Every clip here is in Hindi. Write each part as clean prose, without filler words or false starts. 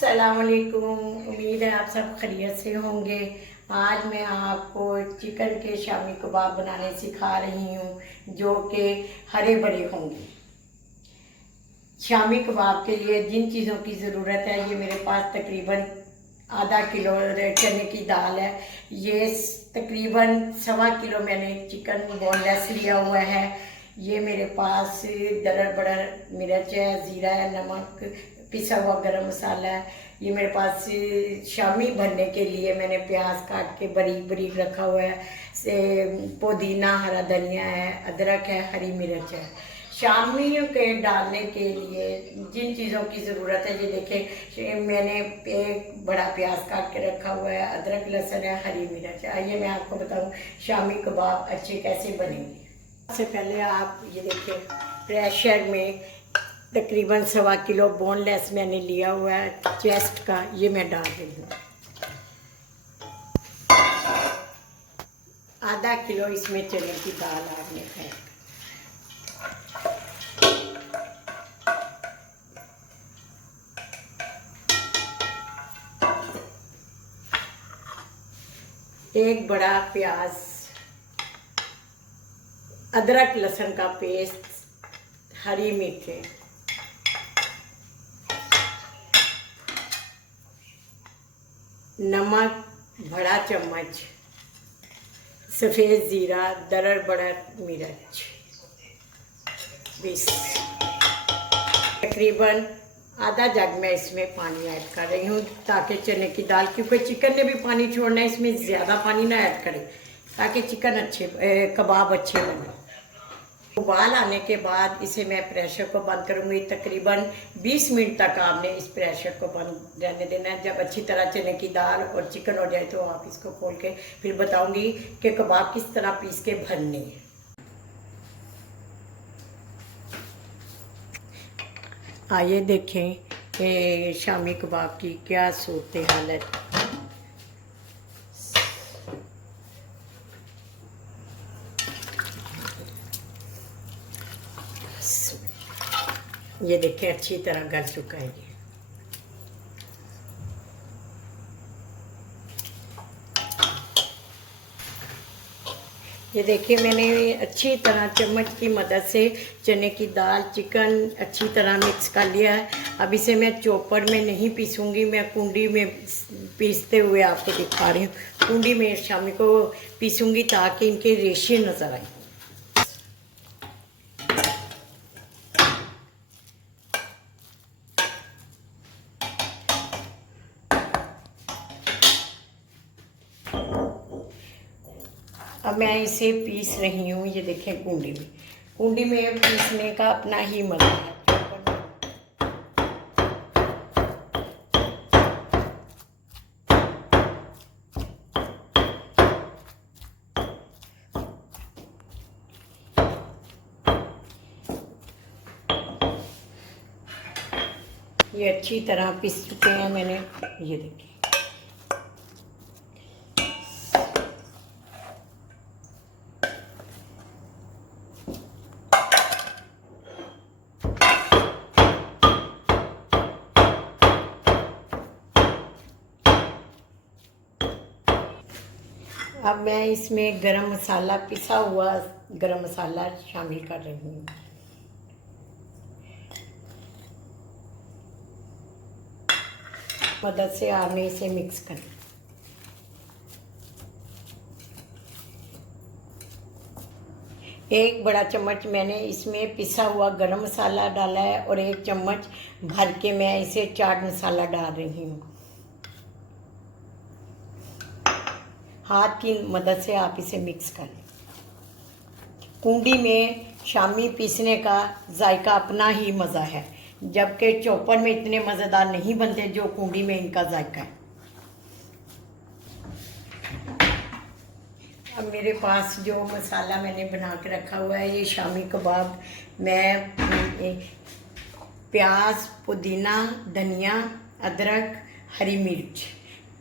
अस्सलामुअलैकुम। उम्मीद है आप सब खैरियत से होंगे। आज मैं आपको चिकन के शामी कबाब बनाने सिखा रही हूँ जो कि हरे भरे होंगे। शामी कबाब के लिए जिन चीज़ों की ज़रूरत है, ये मेरे पास तकरीबन आधा किलो चने की दाल है। ये तकरीबन 1.25 किलो मैंने चिकन बोनलेस लिया हुआ है। ये मेरे पास दरड़ बड़र मिर्च है, ज़ीरा है, नमक, पिसा हुआ गरम मसाला है। ये मेरे पास शामी भरने के लिए मैंने प्याज काट के बारीक बारीक रखा हुआ है। से पुदीना, हरा धनिया है, अदरक है, हरी मिर्च है। शामियों के डालने के लिए जिन चीज़ों की ज़रूरत है, ये देखें, मैंने एक बड़ा प्याज काट के रखा हुआ है, अदरक, लहसुन है, हरी मिर्च है। आइए मैं आपको बताऊं शामी कबाब अच्छे कैसे बनेंगे। सबसे पहले आप ये देखिए, प्रेशर में तकरीबन 1.25 किलो बोनलेस मैंने लिया हुआ है चेस्ट का, ये मैं डाल रही हूँ। आधा किलो इसमें चने की दाल आपने है। एक बड़ा प्याज, अदरक लहसुन का पेस्ट, हरी मिर्चें, नमक बड़ा चम्मच, सफ़ेद ज़ीरा, दरड़ बड़र मिर्च, तकरीबन आधा जग में इसमें पानी ऐड कर रही हूँ ताकि चने की दाल, क्योंकि चिकन ने भी पानी छोड़ना है, इसमें ज़्यादा पानी ना ऐड करें ताकि चिकन कबाब अच्छे बने। उबाल आने के बाद इसे मैं प्रेशर को बंद करूँगी। तकरीबन 20 मिनट तक आपने इस प्रेशर को बंद रहने देना है। जब अच्छी तरह चने की दाल और चिकन हो जाए तो आप इसको खोल के फिर बताऊँगी कि कबाब किस तरह पीस के भरने हैं। आइए देखें कि शामी कबाब की क्या सूरत हाल है। ये देखें अच्छी तरह गल चुका है। ये देखिए, मैंने अच्छी तरह चम्मच की मदद से चने की दाल, चिकन अच्छी तरह मिक्स कर लिया है। अब इसे मैं चॉपर में नहीं पीसूंगी, मैं कुंडी में पीसते हुए आपको दिखा रही हूँ। कुंडी में शामी को पीसूंगी ताकि इनके रेशे नज़र आए। अब मैं इसे पीस रही हूँ। ये देखें, कुंडी में पीसने का अपना ही मज़ा है। ये अच्छी तरह पीस चुके हैं मैंने, ये देखिए। अब मैं इसमें गरम मसाला, पिसा हुआ गरम मसाला शामिल कर रही हूँ। मदद से आपने इसे मिक्स करना। एक बड़ा चम्मच मैंने इसमें पिसा हुआ गरम मसाला डाला है और 1 चम्मच भर के मैं इसे चाट मसाला डाल रही हूँ। हाथ की मदद से आप इसे मिक्स कर लें। कुंडी में शामी पीसने का जायका अपना ही मज़ा है, जबकि चॉपर में इतने मज़ेदार नहीं बनते जो कुंडी में इनका जायका है। अब मेरे पास जो मसाला मैंने बना के रखा हुआ है, ये शामी कबाब, मैं प्याज, पुदीना, धनिया, अदरक, हरी मिर्च,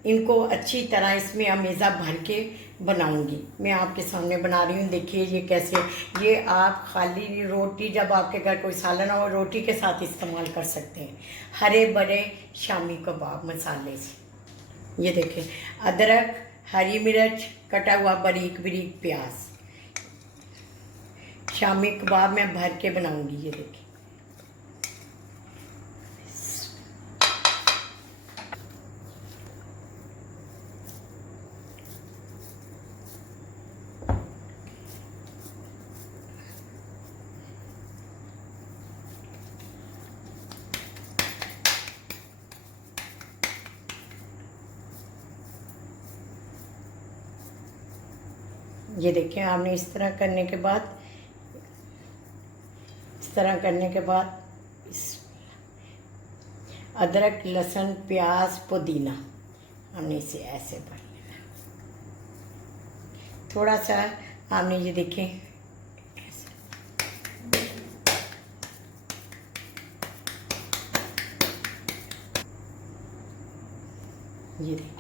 इनको अच्छी तरह इसमें अमेज़ा भर के बनाऊंगी। मैं आपके सामने बना रही हूँ, देखिए ये कैसे। ये आप खाली रोटी, जब आपके घर कोई सालन हो, रोटी के साथ इस्तेमाल कर सकते हैं। हरे भरे शामी कबाब मसाले से। ये देखिए, अदरक, हरी मिर्च, कटा हुआ बारीक बारीक प्याज। शामी कबाब मैं भर के बनाऊंगी। ये देखिए, ये देखिए। आपने इस तरह करने के बाद, इस तरह करने के बाद इस अदरक, लहसुन, प्याज, पुदीना हमने इसे ऐसे भर लेना। थोड़ा सा आपने ये देखें ऐसे। ये देखिए,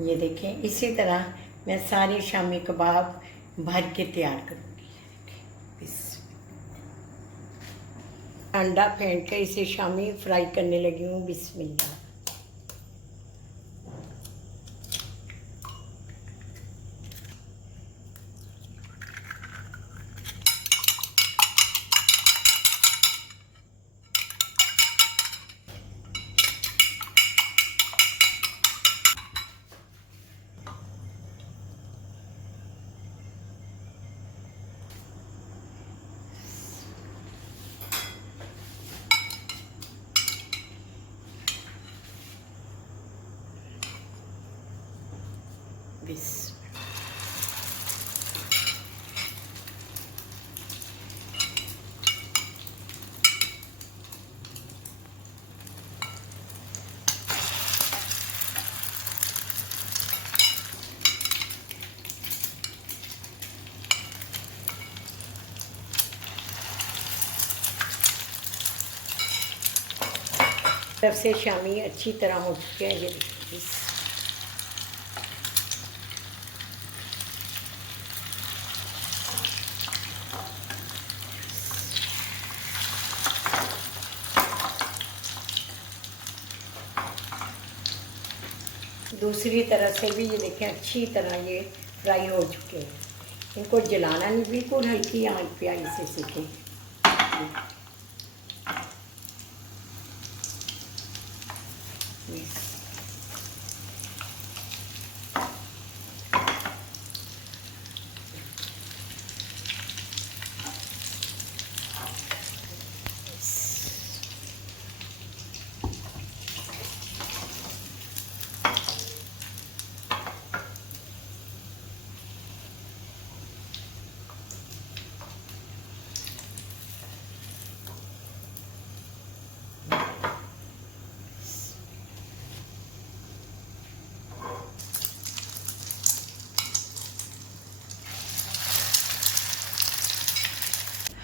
ये देखें। इसी तरह मैं सारे शामी कबाब भर के तैयार करूँगी। अंडा फेंट के इसे शामी फ्राई करने लगी हूँ। बिस्मिल्लाह। तरफ से शामी अच्छी तरह हो चुके हैं। ये देखिए, दूसरी तरफ से भी ये देखें अच्छी तरह ये फ्राई हो चुके हैं। इनको जलाना नहीं, बिल्कुल हल्की आंच पे इसे सीखें।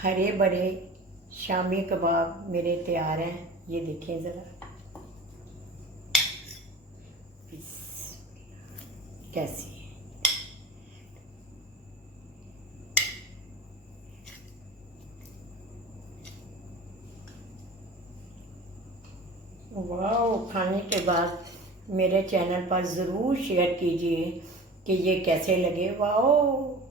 हरे भरे शामी कबाब मेरे तैयार हैं। ये देखें ज़रा कैसी है। वाह, खाने के बाद मेरे चैनल पर ज़रूर शेयर कीजिए कि ये कैसे लगे। वाह।